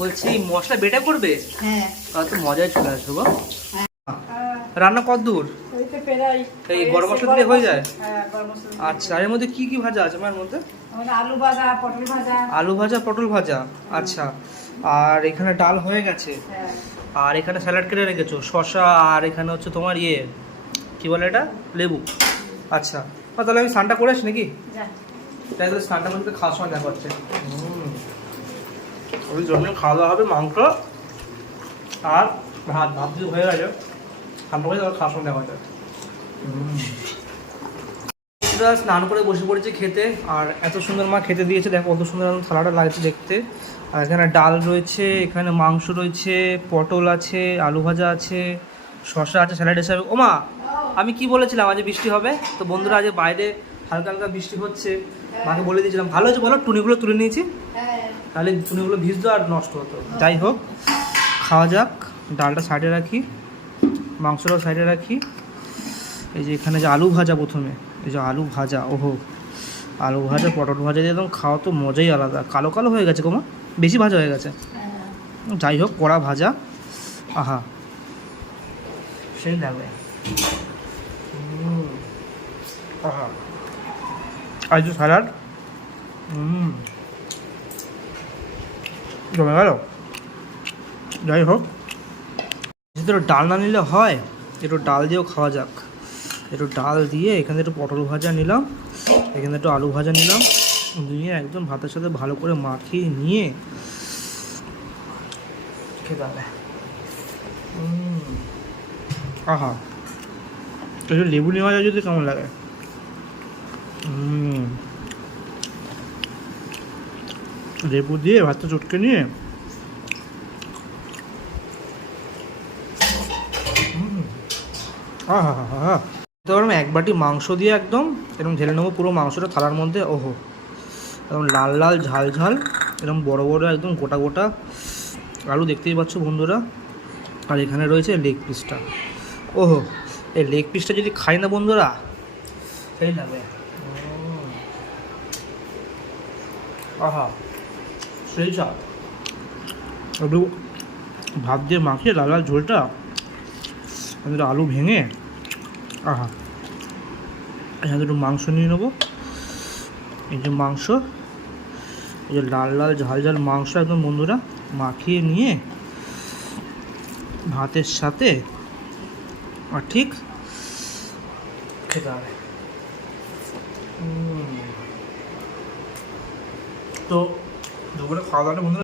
বলছি মশলা বেটে করবে? হ্যাঁ। তাহলে তো মজাই চলে আসবে গো। রান্না কত দূর? এই গরম মশলা দিয়ে হয়ে যায়? আচ্ছা, এর মধ্যে কি কি ভাজা আছে মায়ের মধ্যে? আলু ভাজা, পটল ভাজা। আলু ভাজা, পটল ভাজা, আচ্ছা। আর এখানে ডাল হয়ে গেছে, আর এখানে স্যালাড কেটে রেখেছো, শসা, আর এখানে হচ্ছে তোমার কি বলে এটা, লেবু। আচ্ছা, তাহলে আমি স্নানটা করে আসি নাকি? তাই তো স্নানটা করতে খাওয়ার সময় দেখা হচ্ছে। ওই জন্য খাওয়া দাওয়া হবে মাংস আর ভাত। ভাত যদি হয়ে গেছে স্নান করে তারপর খাওয়ার সময় দেখা হচ্ছে। স্নান করে বসে পড়েছে খেতে, আর এত সুন্দর মা খেতে দিয়েছে, দেখো কত সুন্দর থালাটা লাগছে দেখতে। আর এখানে ডাল রয়েছে, এখানে মাংস রয়েছে, পটল আছে, আলু ভাজা আছে, শসা আছে, স্যালাড হিসাবে। ও মা, আমি কি বলেছিলাম আজ বৃষ্টি হবে, তো বন্ধুরা আজ বাইরে হালকা হালকা বৃষ্টি হচ্ছে। মাকে বলে দিয়েছিলাম, ভালো হয়েছে বলো, টুনিগুলো তুলে নিয়েছি, তাহলে টুনিগুলো ভিজতো আর নষ্ট হতো। যাই হোক, খাওয়া যাক। ডালটা সাইডে রাখি, মাংসটাও সাইডে রাখি। এই যে এখানে যে আলু ভাজা, প্রথমে এই যে আলু ভাজা, ওহো, আলু ভাজা পটল ভাজা দিয়ে একদম খাওয়া তো মজাই আলাদা। কালো কালো হয়ে গেছে গোমা, বেশি ভাজা হয়ে গেছে। যাই হোক, কড়া ভাজা, আহা সেই লাগবে। আহা, আর যে স্যালাড, জমে গেল। যাই হোক, যদি ডাল না নিলে হয়, একটু ডাল দিয়েও খাওয়া যাক। একটু ডাল দিয়ে এখানে একটু পটল ভাজা নিলাম, এখানে একটু আলু ভাজা নিলাম, নিয়ে একদম ভাতের সাথে ভালো করে মাখিয়ে নিয়ে খেতে হবে। আহা, একটু লেবু নেওয়া যায় যদি কেমন লাগে। লেবু দিয়ে ভাতটা চটকে নিয়ে আহা হা হা হা, এক বাটি মাংস দিয়ে একদম এরকম ঢেলে নেবো পুরো মাংসটা থালার মধ্যে। ওহো, একদম লাল লাল ঝাল ঝাল, এরকম বড় বড় একদম গোটা গোটা আলু, দেখতেই পাচ্ছ বন্ধুরা। আর এখানে রয়েছে লেগ পিসটা। ওহো, এই লেগ পিসটা যদি খাই না বন্ধুরা, সেই লাগবে। আহা, সেই স্বাদ। একটু ভাত দিয়ে মাখিয়ে লাল লাল ঝোলটা, আলু ভেঙে, আহা, এখানে একটু মাংস নিয়ে নেবো। এই যে মাংস, এই যে লাল লাল ঝাল ঝাল মাংস একদম বন্ধুরা মাখিয়ে নিয়ে ভাতের সাথে আর ঠিক খেতে হবে। তো দুপুরে খাওয়া দাওয়াটা বন্ধুরা